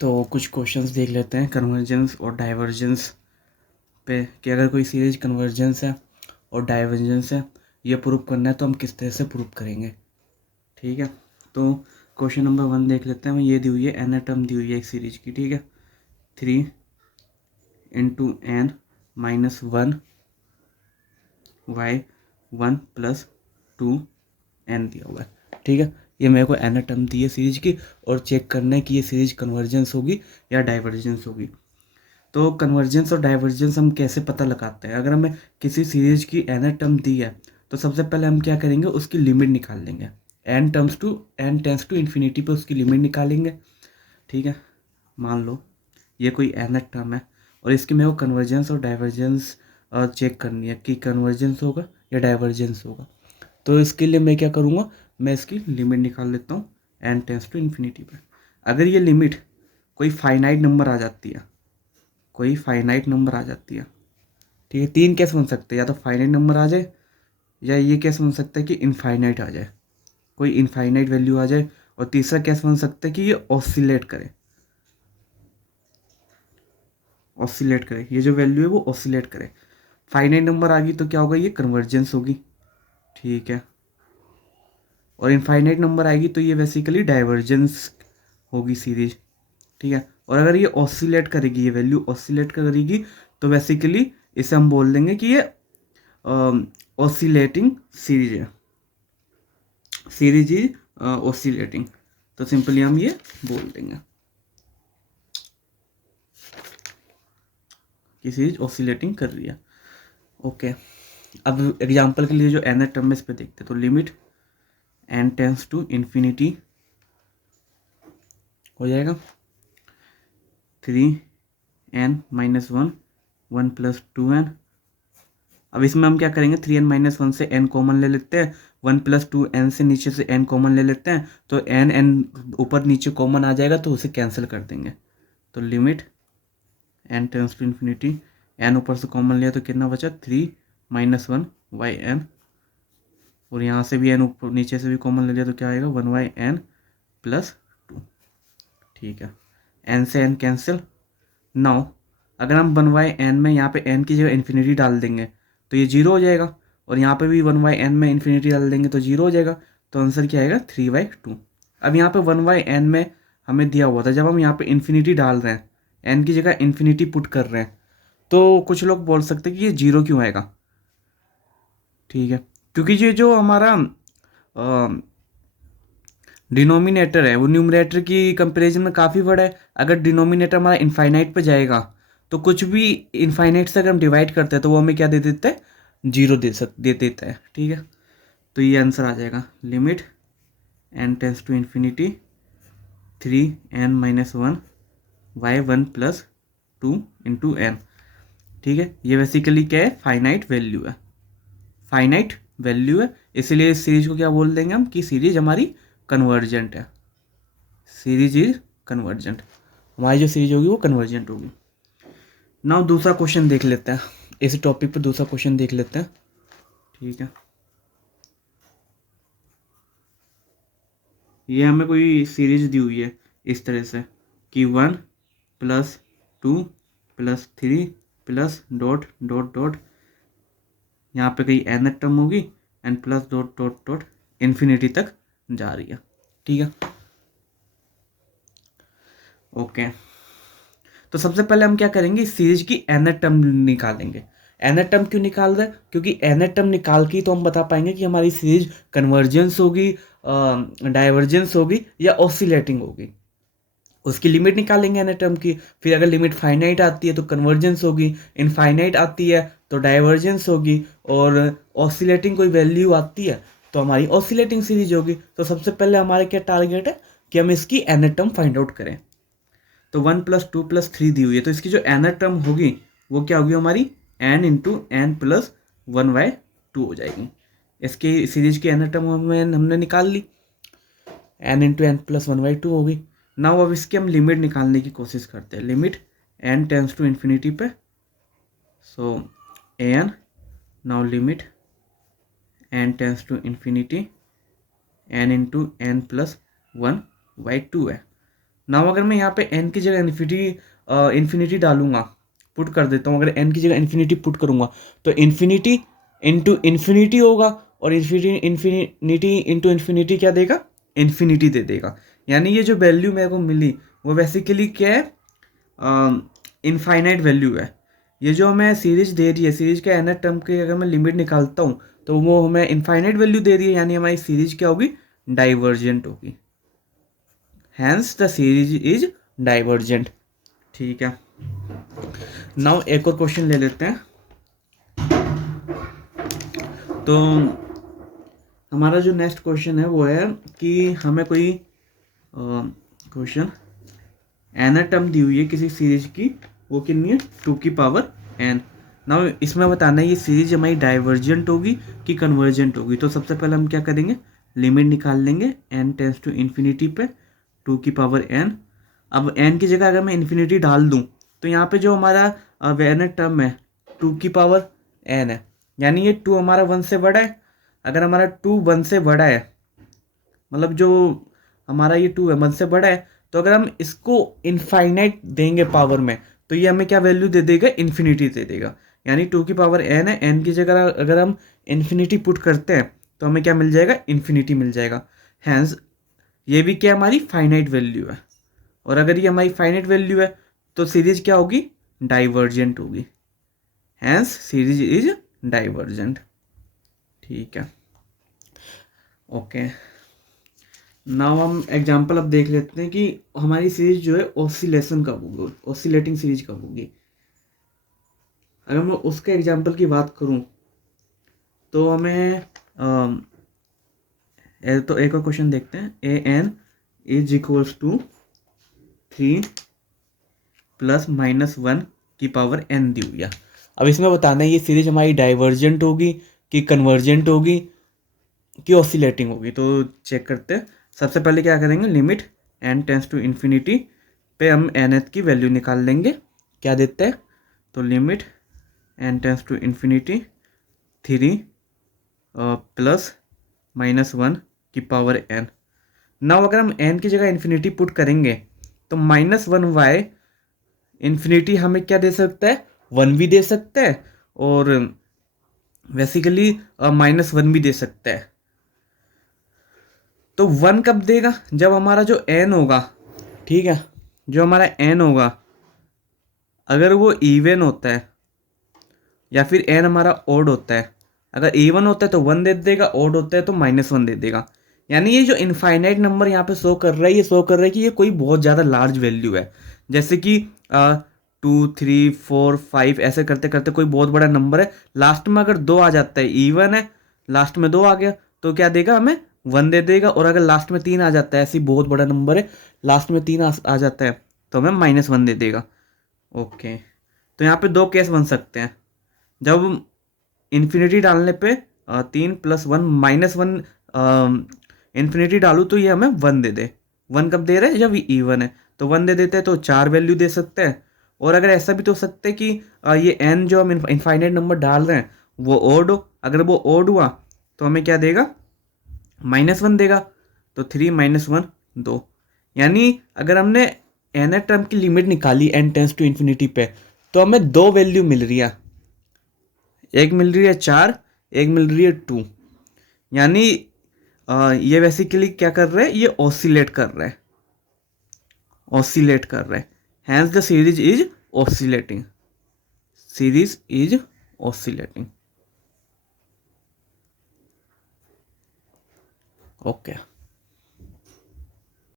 तो कुछ क्वेश्चंस देख लेते हैं कन्वर्जेंस और डाइवर्जेंस पे कि अगर कोई सीरीज कन्वर्जेंस है और डाइवर्जेंस है ये प्रूव करना है तो हम किस तरह से प्रूव करेंगे। ठीक है, तो क्वेश्चन नंबर 1 देख लेते हैं। ये दी हुई है एन टर्म दी हुई है एक सीरीज की। ठीक है, 3 into n minus 1 y 1 plus 2 n दिया हुआ है। ठीक है, ये मेरे को एन टर्म दी है सीरीज की और चेक करना है कि ये सीरीज कन्वर्जेंस होगी या डाइवर्जेंस होगी। तो कन्वर्जेंस और डाइवर्जेंस हम कैसे पता लगाते हैं? अगर हमें किसी सीरीज की एन टर्म दी है तो सबसे पहले हम क्या करेंगे, उसकी लिमिट निकाल लेंगे। एन टेंस टू इन्फिनिटी पे उसकी लिमिट निकालेंगे। ठीक है, मान लो ये कोई एन टर्म है और इसकी मेरे को कन्वर्जेंस और डाइवर्जेंस चेक करनी है कि कन्वर्जेंस होगा या डाइवर्जेंस होगा। तो इसके लिए मैं क्या करूँगा, मैं इसकी लिमिट निकाल लेता हूँ एन टेंस टू इन्फिनिटी पर। अगर ये लिमिट कोई फाइनाइट नंबर आ जाती है, कोई फाइनाइट नंबर आ जाती है, ठीक है, तीन केस बन सकते हैं, या तो फाइनाइट नंबर आ जाए या ये केस बन सकता है कि इनफाइनाइट आ जाए, कोई इनफाइनाइट वैल्यू आ जाए, और तीसरा केस बन सकता है कि ये ऑसिलेट करे, ऑसिलेट करे, ये जो वैल्यू है वो ऑसिलेट करे। फाइनाइट नंबर आ गई तो क्या होगा, ये कन्वर्जेंस होगी। ठीक है, और इनफाइनाइट नंबर आएगी तो ये बेसिकली डाइवर्जेंस होगी सीरीज। ठीक है, और अगर ये ऑसिलेट करेगी, ये वैल्यू ऑसिलेट करेगी तो बेसिकली इसे हम बोल देंगे कि ये ऑसिलेटिंग सीरीज है, सीरीज इज ऑसिलेटिंग। तो सिंपली हम ये बोल देंगे कि सीरीज ऑसिलेटिंग कर रही है। ओके, अब एग्जांपल के लिए जो एन टर्म है इस पे देखते हैं। तो limit n tends to infinity हो जाएगा 3n माइनस 1 1 प्लस 2n। अब इसमें हम क्या करेंगे, 3n माइनस 1 से n कॉमन ले लेते हैं, 1 प्लस 2n से नीचे से n कॉमन ले लेते हैं, तो n ऊपर नीचे कॉमन आ जाएगा तो उसे कैंसिल कर देंगे। तो limit n tends to infinity, n ऊपर से कॉमन लिया तो कितना बचा, 3 माइनस 1 वाई एन, और यहाँ से भी n ऊपर नीचे से भी कॉमन ले लिया तो क्या आएगा, 1 वाई एन प्लस 2। ठीक है, n से n कैंसिल। नाउ अगर हम 1 बाई एन में यहाँ पे n की जगह इन्फिनिटी डाल देंगे तो ये जीरो हो जाएगा, और यहाँ पे भी 1 बाई एन में इन्फिनिटी डाल देंगे तो जीरो हो जाएगा। तो आंसर क्या आएगा, 3/2। अब यहाँ पे 1 बाई एन में हमें दिया हुआ था, जब हम यहाँ पे इन्फिनिटी डाल रहे हैं, एन की जगह इन्फिनिटी पुट कर रहे हैं, तो कुछ लोग बोल सकते हैं कि ये जीरो क्यों आएगा। ठीक है, क्योंकि ये जो हमारा डिनोमिनेटर है वो न्यूमरेटर की कंपैरिजन में काफ़ी बड़ा है। अगर डिनोमिनेटर हमारा इनफाइनाइट पे जाएगा तो कुछ भी इनफाइनाइट से अगर हम डिवाइड करते हैं तो वो हमें क्या दे देता है, जीरो दे देता है। ठीक है, तो ये आंसर आ जाएगा limit n tends to infinity 3n minus 1 y 1 plus 2 into n. ठीक है, ये बेसिकली क्या है, फाइनाइट वैल्यू है, फाइनाइट वैल्यू है, इसलिए इस सीरीज को क्या बोल देंगे हम कि सीरीज हमारी कन्वर्जेंट है, सीरीज इज कन्वर्जेंट, हमारी जो सीरीज होगी वो कन्वर्जेंट होगी। नाउ दूसरा क्वेश्चन देख लेते हैं, इस टॉपिक पर दूसरा क्वेश्चन देख लेते हैं। ठीक है, ये हमें कोई सीरीज दी हुई है इस तरह से कि 1 plus 2 plus 3 plus dot dot dot, यहाँ पे कहीं एन टर्म होगी and plus dot dot dot infinity तक जा रही है। ठीक है, ओके, तो सबसे पहले हम क्या करेंगे, इस सीरीज की एन टर्म निकालेंगे। एन टर्म क्यों निकाल रहे हैं, क्योंकि एन टर्म निकाल के तो हम बता पाएंगे कि हमारी सीरीज कन्वर्जेंस होगी, डाइवर्जेंस होगी या ऑसिलेटिंग होगी। उसकी लिमिट निकालेंगे एन टर्म की, फिर अगर लिमिट फाइनाइट आती है तो कन्वर्जेंस होगी, इनफाइनाइट आती है तो डाइवर्जेंस होगी, और ऑसिलेटिंग कोई वैल्यू आती है तो हमारी ऑसिलेटिंग सीरीज होगी। तो सबसे पहले हमारा क्या टारगेट है कि हम इसकी एन टर्म फाइंड आउट करें। तो 1 प्लस 2 प्लस 3 दी हुई है, तो इसकी जो एन टर्म होगी वो क्या होगी हमारी, एन इंटू एन प्लस 1/2 हो जाएगी। इसकी सीरीज की एन टर्म हमने निकाल ली, एन इंटू एन प्लस 1/2 होगी। नाउ अब इसकी हम लिमिट निकालने की कोशिश करते हैं, limit n tends to infinity पे, so n, now limit n tends to infinity n into n plus 1/2 है। नाउ अगर मैं यहाँ पे n की जगह इन्फिनिटी डालूंगा, पुट कर देता हूँ, अगर n की जगह इन्फिनिटी पुट करूंगा तो इन्फिनिटी इंटू इन्फिनिटी होगा, और इन्फिनिटी इंटू इन्फिनिटी क्या देगा, इन्फिनिटी दे देगा। यानी ये जो वैल्यू मेरे को मिली वो बेसिकली क्या है, इनफाइनाइट वैल्यू है। ये जो हमें सीरीज दे रही है, सीरीज के nth टर्म की अगर मैं लिमिट निकालता हूँ तो वो हमें इनफाइनाइट वैल्यू दे रही है, यानी हमारी सीरीज क्या होगी, डाइवर्जेंट होगी। Hence the series is divergent. ठीक है, नाउ एक और क्वेश्चन ले लेते हैं। तो हमारा जो नेक्स्ट क्वेश्चन है वो है कि हमें कोई क्वेश्चन nth टर्म दी हुई है किसी सीरीज की, वो कितनी है, 2 की पावर n। नाउ इसमें बताना है ये सीरीज हमारी डाइवर्जेंट होगी कि कन्वर्जेंट होगी। तो सबसे पहले हम क्या करेंगे, लिमिट निकाल लेंगे n टेंस टू इन्फिनिटी पे 2 की पावर n। अब n की जगह अगर मैं इन्फिनिटी डाल दूं तो यहाँ पे जो हमारा nth टर्म है 2 की पावर n है, यानी ये 2 हमारा 1 से बड़ा है। अगर हमारा 2 1 से बड़ा है, मतलब जो हमारा ये 2 है 1 से बड़ा है, तो अगर हम इसको इनफाइनाइट देंगे पावर में तो ये हमें क्या वैल्यू दे देगा, इन्फिनिटी दे देगा। यानी 2 की पावर n है, n की जगह अगर हम इन्फिनिटी पुट करते हैं तो हमें क्या मिल जाएगा, इन्फिनिटी मिल जाएगा। हैंस ये भी क्या हमारी फाइनाइट वैल्यू है, और अगर ये हमारी फाइनाइट वैल्यू है तो सीरीज क्या होगी, डाइवर्जेंट होगी। Hence series is divergent. ठीक है, ओके। नाउ हम एग्जांपल अब देख लेते हैं कि हमारी सीरीज जो है ऑसिलेशन कब होगी, ऑसिलेटिंग सीरीज कब होगी। अगर मैं उसके एग्जांपल की बात करूं तो हमें तो एक और क्वेश्चन देखते हैं। A n is equals to 3 plus minus 1 की पावर n दी हुई है। अब इसमें बताना है ये सीरीज हमारी डाइवर्जेंट होगी कि कन्वर्जेंट होगी कि ऑसिलेटिंग होगी। तो चेक करते हैं। सबसे पहले क्या करेंगे, limit n tends to infinity पे हम nth की वैल्यू निकाल लेंगे, क्या देते हैं, तो limit n tends to infinity 3 plus minus 1 की पावर n। नाउ अगर हम n की जगह इन्फिनिटी पुट करेंगे तो -1y इन्फिनिटी हमें क्या दे सकता है, 1 भी दे सकता है, और बेसिकली -1 भी दे सकता है। तो 1 कब देगा, जब हमारा जो n होगा, ठीक है, जो हमारा n होगा अगर वो इवन होता है या फिर n हमारा ओड होता है। अगर इवन होता है तो 1 दे देगा, ओड होता है तो -1 दे देगा। यानी ये जो इनफाइनाइट नंबर यहाँ पे शो कर रहा है, ये शो कर रहा है कि ये कोई बहुत ज़्यादा लार्ज वैल्यू है। जैसे कि 2 3 4 5 ऐसे करते करते कोई बहुत बड़ा नंबर है, लास्ट में अगर 2 आ जाता है, इवन है, लास्ट में 2 आ गया तो क्या देगा, हमें 1 दे देगा। और अगर लास्ट में 3 आ जाता है, ऐसी बहुत बड़ा नंबर है, लास्ट में 3 आ जाता है तो हमें -1 दे देगा। ओके, तो यहाँ पे 2 केस बन सकते हैं। जब इन्फिनिटी डालने पे 3 प्लस 1 -1 इन्फिनिटी डालूँ तो ये हमें 1 दे दे। 1 कब दे रहे हैं, जब इवन है तो 1 दे देते हैं, तो 4 वैल्यू दे सकते हैं। और अगर ऐसा भी तो हो सकता है कि ये n जो हम इनफाइनाइट नंबर डाल रहे हैं वो ओड हो। अगर वो ओड हुआ तो हमें क्या देगा, -1 देगा। तो 3 -1 2। यानी अगर हमने nth टर्म की लिमिट निकाली n टेंस टू इन्फिनिटी पे तो हमें 2 वैल्यू मिल रही है, एक मिल रही है 4, एक मिल रही है 2। यानी ये बेसिकली क्या कर रहे हैं, ये ऑसिलेट कर रहे हैं, ऑसिलेट कर रहे हैं। Hence the series is oscillating, series is oscillating. Okay.